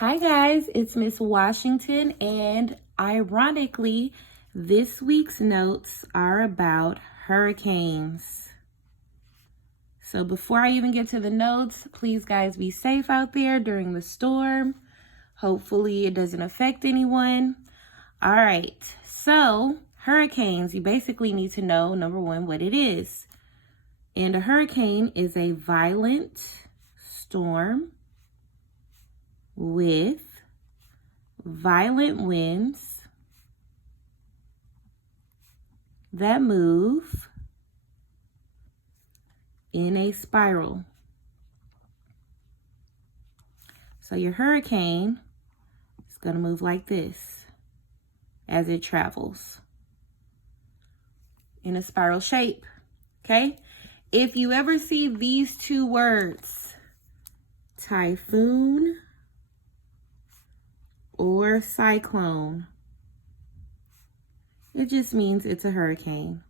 Hi guys, it's Miss Washington, and ironically, this week's notes are about hurricanes. So before I even get to the notes, please guys be safe out there during the storm. Hopefully it doesn't affect anyone. All right, so hurricanes, you basically need to know, number one, what it is. And a hurricane is a violent storm with violent winds that move in a spiral. So your hurricane is going to move like this as it travels in a spiral shape, okay? If you ever see these two words, typhoon or cyclone, it just means it's a hurricane.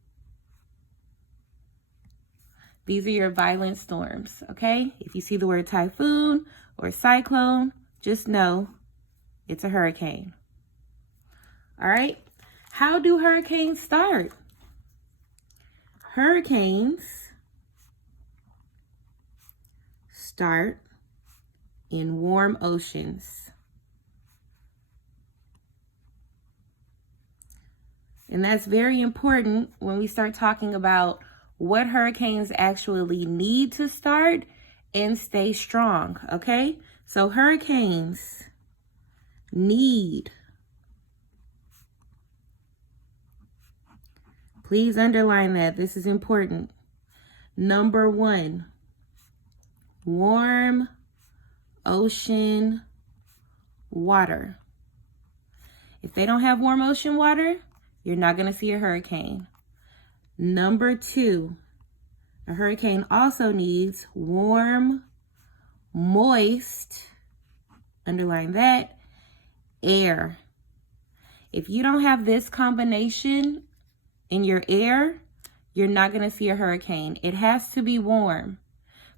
These are your violent storms, okay? If you see the word typhoon or cyclone, just know it's a hurricane. All right, how do hurricanes start? Hurricanes start in warm oceans. And that's very important when we start talking about what hurricanes actually need to start and stay strong, okay? So hurricanes need, please underline that, this is important. Number one, warm ocean water. If they don't have warm ocean water, you're not going to see a hurricane. Number two, a hurricane also needs warm, moist, underline that, air. If you don't have this combination in your air, you're not going to see a hurricane. It has to be warm,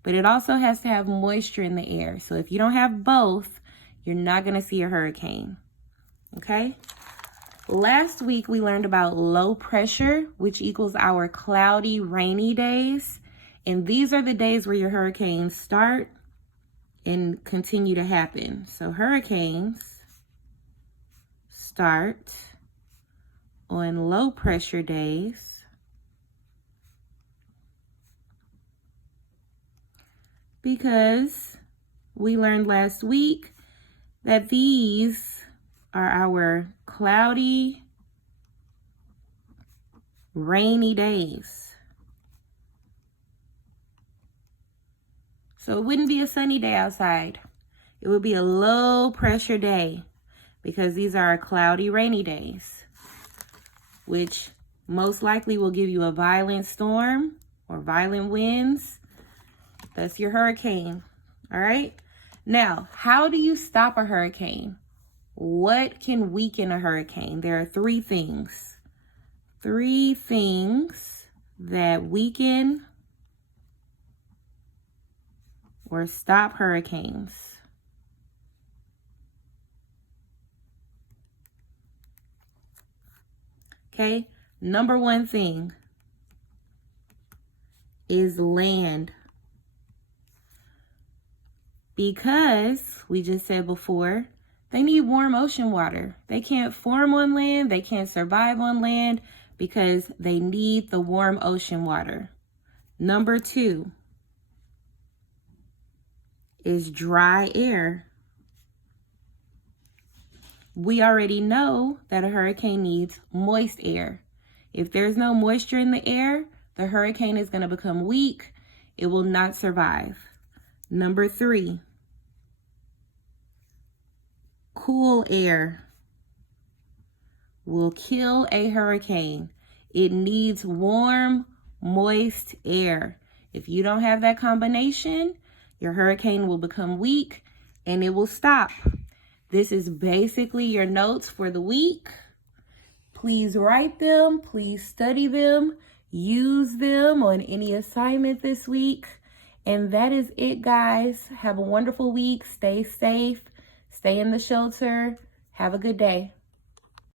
but it also has to have moisture in the air. So if you don't have both, you're not going to see a hurricane, okay? Last week, we learned about low pressure, which equals our cloudy, rainy days. And these are the days where your hurricanes start and continue to happen. So hurricanes start on low pressure days because we learned last week that these are our cloudy, rainy days. So it wouldn't be a sunny day outside. It would be a low pressure day because these are our cloudy, rainy days, which most likely will give you a violent storm or violent winds. That's your hurricane, all right? Now, how do you stop a hurricane? What can weaken a hurricane? There are three things. Three things that weaken or stop hurricanes. Okay, number one thing is land. Because we just said before, they need warm ocean water. They can't form on land. They can't survive on land because they need the warm ocean water. Number two is dry air. We already know that a hurricane needs moist air. If there's no moisture in the air, the hurricane is going to become weak. It will not survive. Number three, cool air will kill a hurricane. It needs warm, moist air. If you don't have that combination, your hurricane will become weak and it will stop. This is basically your notes for the week. Please write them, please study them, use them on any assignment this week. And that is it, guys. Have a wonderful week. Stay safe. Stay in the shelter. Have a good day.